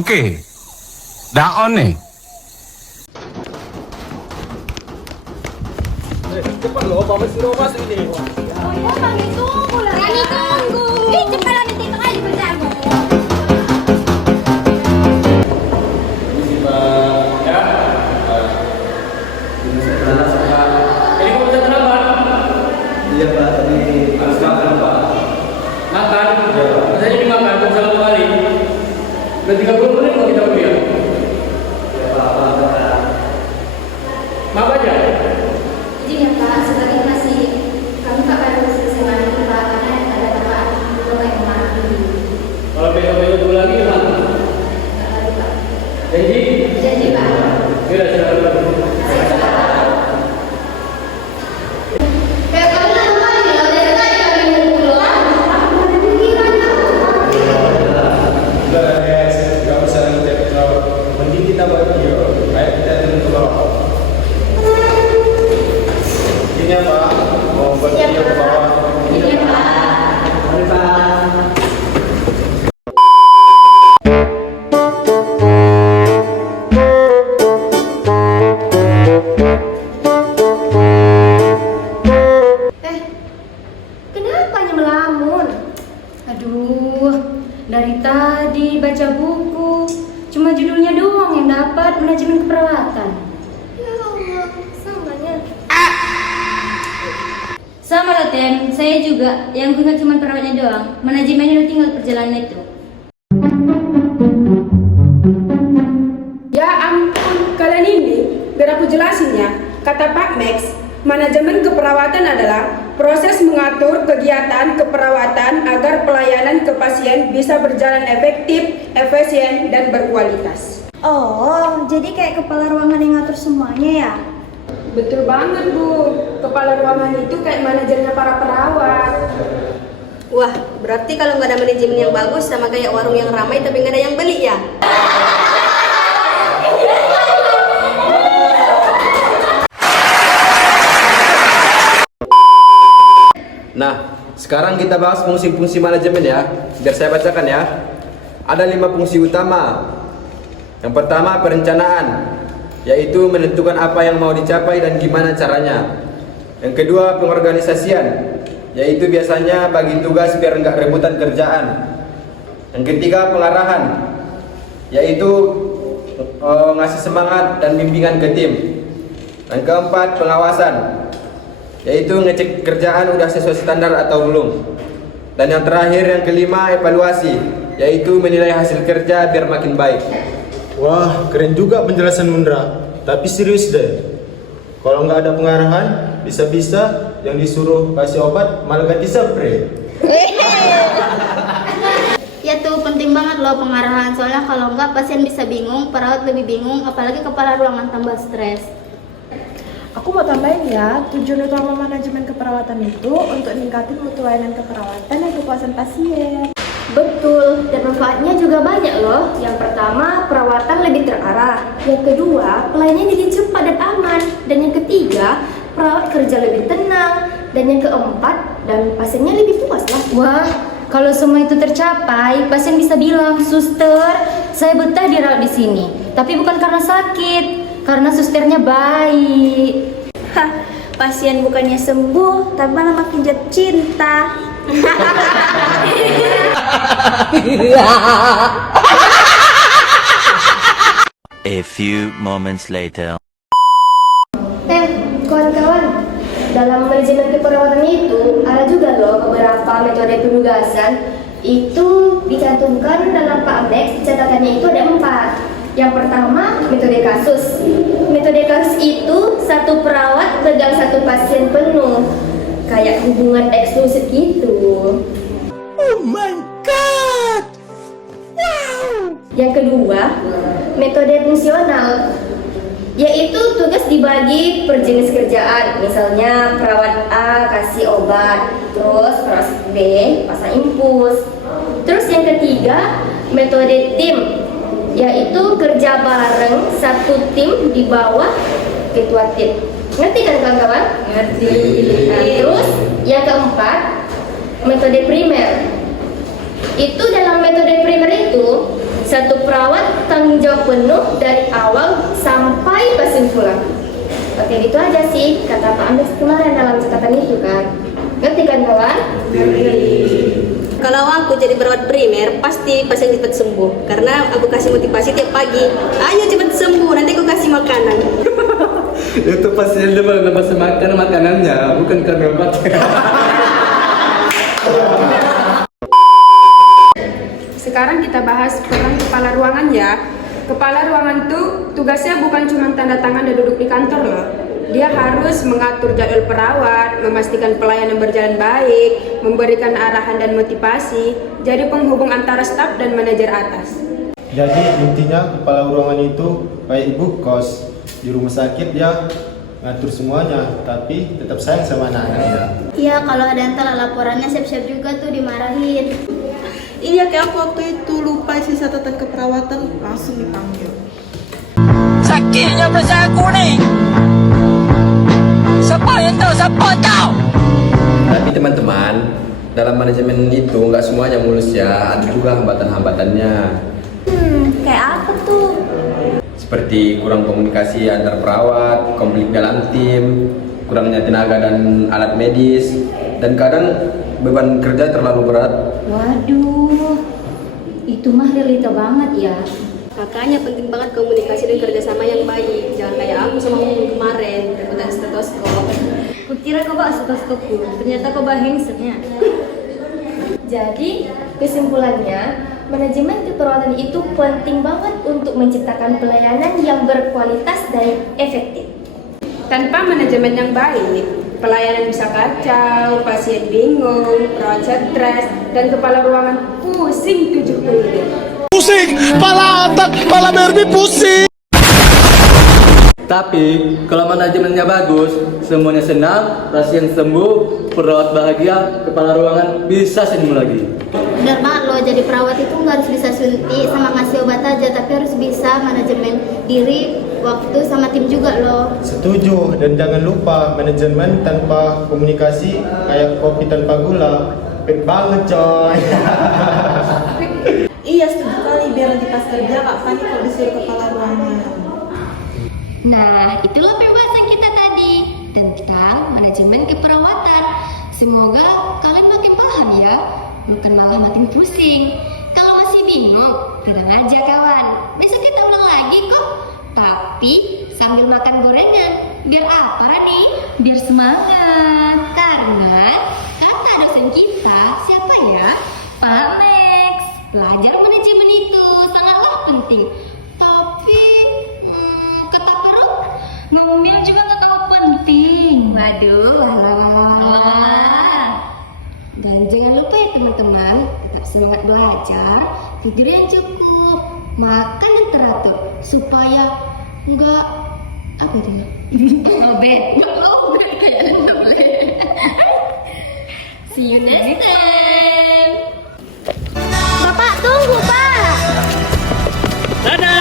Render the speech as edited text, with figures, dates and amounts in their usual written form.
Oke, dah on nih. Cepat loh, Mama suruh masuk ini. Oh iya, Mami tunggu lah. Mami tunggu. Cepat lah, tengok aja kerjaanmu. Iya Pak, tadi harus makan Pak. Makan? Rasanya dimakan bersama kali. Udah 30 menit kok kita kuliah. Ya Pak. Maaf aja. Izin ya Pak, sebagai masih kami Pak baru selesai mandi Pak, karena ada tambahan beberapa yang mandi. Kalau besok-besok dulu lagi gimana? Enggak lagi Pak. Janji? Janji Pak. Yaudah, silakan. Saya coba Pak. Kami nak kembali loh, dari tadi kami nunggu loh. Aku ada pikiran ya. Udah guys, nggak usah ngecek terlalu. Mending kita buat video, kayak kita turun ke bawah. Ini ya Pak, mau buat Siap, video ke Pak. bawah. Iya Pak. Mari Pak. Kenapa hanya melamun? Aduh, dari tadi baca buku, cuma judulnya doang yang dapat, manajemen keperawatan. Ya Allah, samanya. Sama lah Tem, saya juga. Yang gue ingat cuma perawatnya doang. Manajemennya udah tinggal perjalanan itu. Ya ampun, kalian ini, biar aku jelasin ya. Kata Pak Max, manajemen keperawatan adalah proses mengatur kegiatan keperawatan agar pelayanan ke pasien bisa berjalan efektif, efisien, dan berkualitas. Oh, jadi kayak kepala ruangan yang ngatur semuanya ya? Betul banget Bu, kepala ruangan itu kayak manajernya para perawat. Wah, berarti kalau nggak ada manajemen yang bagus sama kayak warung yang ramai tapi nggak ada yang beli ya? Nah, sekarang kita bahas fungsi-fungsi manajemen ya. Biar saya bacakan ya. Ada 5 fungsi utama. Yang pertama, perencanaan, yaitu menentukan apa yang mau dicapai dan gimana caranya. Yang kedua, pengorganisasian, yaitu biasanya bagi tugas biar nggak rebutan kerjaan. Yang ketiga, pengarahan, yaitu ngasih semangat dan bimbingan ke tim. Yang keempat, pengawasan, yaitu ngecek kerjaan udah sesuai standar atau belum. Dan yang terakhir, yang kelima, evaluasi, yaitu menilai hasil kerja biar makin baik. Wah, keren juga penjelasan Mundra. Tapi serius deh. Kalau nggak ada pengarahan, bisa-bisa yang disuruh kasih obat malah ganti spray. Ya tuh penting banget loh pengarahan. Soalnya kalau nggak pasien bisa bingung, perawat lebih bingung, apalagi kepala ruangan tambah stres. Aku mau tambahin ya, tujuan utama manajemen keperawatan itu untuk ningkatin mutu layanan keperawatan dan kepuasan pasien. Betul, dan manfaatnya juga banyak loh. Yang pertama, perawatan lebih terarah. Yang kedua, pelayanan jadi cepat dan aman. Dan yang ketiga, perawat kerja lebih tenang. Dan yang keempat, dan pasiennya lebih puas lah. Wah, kalau semua itu tercapai, pasien bisa bilang, "Suster, saya betah dirawat di sini." Tapi bukan karena sakit, karena susternya baik. Hah, pasien bukannya sembuh, tapi malah makin jatuh cinta. A few moments later. Kawan-kawan, dalam manajemen keperawatan itu ada juga loh beberapa metode penugasan. Itu dicantumkan dalam Pak Max, catatannya itu ada 4. Yang pertama, metode kasus. Metode kasus itu satu perawat pegang satu pasien penuh, kayak hubungan eksklusif gitu. Oh my god! Wow! Yang kedua, metode fungsional, yaitu tugas dibagi per jenis kerjaan. Misalnya perawat A kasih obat, terus perawat B pasang infus. Terus yang ketiga, metode tim, yaitu kerja bareng satu tim di bawah ketua tim. Ngerti kan kawan-kawan? Ngerti. Nah, terus yang keempat, metode primer. Itu dalam metode primer itu Satu perawat tanggung jawab penuh dari awal sampai pasien pulang. Oke, itu aja sih kata Pak Alex kemarin dalam catatan itu kan. Ngerti kan kawan? Kalau aku jadi perawat primer, pasti pasien cepat sembuh. Karena aku kasih motivasi tiap pagi. Ayo cepat sembuh, nanti aku kasih makanan. Itu pasien dia malah nambah makan makanannya, bukan karena obatnya. Sekarang kita bahas peran kepala ruangan ya. Kepala ruangan tuh tugasnya bukan cuma tanda tangan dan duduk di kantor loh. Dia harus mengatur jadwal perawat, memastikan pelayanan berjalan baik, memberikan arahan dan motivasi, jadi penghubung antara staf dan manajer atas. Jadi intinya kepala ruangan itu kayak ibu kos. Di rumah sakit dia ngatur semuanya, tapi tetap sayang sama anak-anaknya. Iya, kalau ada yang telat laporannya siap-siap juga tuh dimarahin. Iya, kayak aku waktu itu lupa isi catatan keperawatan, langsung dipanggil. Sakitnya perasaan aku nih. Siapa yang tahu, siapa tahu. Tapi teman-teman, dalam manajemen itu nggak semuanya mulus ya, ada juga hambatan-hambatannya. Kayak apa tuh? Seperti kurang komunikasi antar perawat, konflik dalam tim, kurangnya tenaga dan alat medis, dan kadang beban kerja terlalu berat. Waduh, itu mah realita banget ya. Makanya penting banget komunikasi dan kerjasama yang baik. Jangan kayak aku sama kamu kemarin, rebutan stetoskop. Kukira kau bawa stetoskopku, ternyata kau bawa handsetnya. Jadi, kesimpulannya, manajemen keperawatan itu penting banget untuk menciptakan pelayanan yang berkualitas dan efektif. Tanpa manajemen yang baik, pelayanan bisa kacau, pasien bingung, perawat stres, dan kepala ruangan pusing 7 keliling. Pusing, pala otak, pala berbi pusing. Tapi kalau manajemennya bagus, semuanya senang, pasien sembuh, perawat bahagia, kepala ruangan bisa senyum lagi. Benar banget loh, jadi perawat itu nggak harus bisa suntik sama ngasih obat aja, tapi harus bisa manajemen diri, waktu, sama tim juga loh. Setuju, dan jangan lupa manajemen tanpa komunikasi kayak kopi tanpa gula. Pet banget coy. Iya, setuju kali, biar nanti pas kerja gak panik kalau disuruh kepala ruangan. Nah, itulah pembahasan kita tadi tentang manajemen keperawatan. Semoga kalian makin paham ya, bukan malah makin pusing. Kalau masih bingung, tenang aja kawan. Besok kita ulang lagi kok. Tapi sambil makan gorengan. Biar apa Rani? Biar semangat. Karena kata dosen kita, siapa ya? Pak Max. Belajar manajemen itu sangatlah penting. Tapi kata perut ngomel juga gak kalah penting. Waduh, dan jangan lupa ya teman-teman, tetap semangat belajar, tidur yang cukup, makan yang teratur, supaya enggak apa itu? Obet kayak See you next time. Bapak, tunggu Pak. Dadah.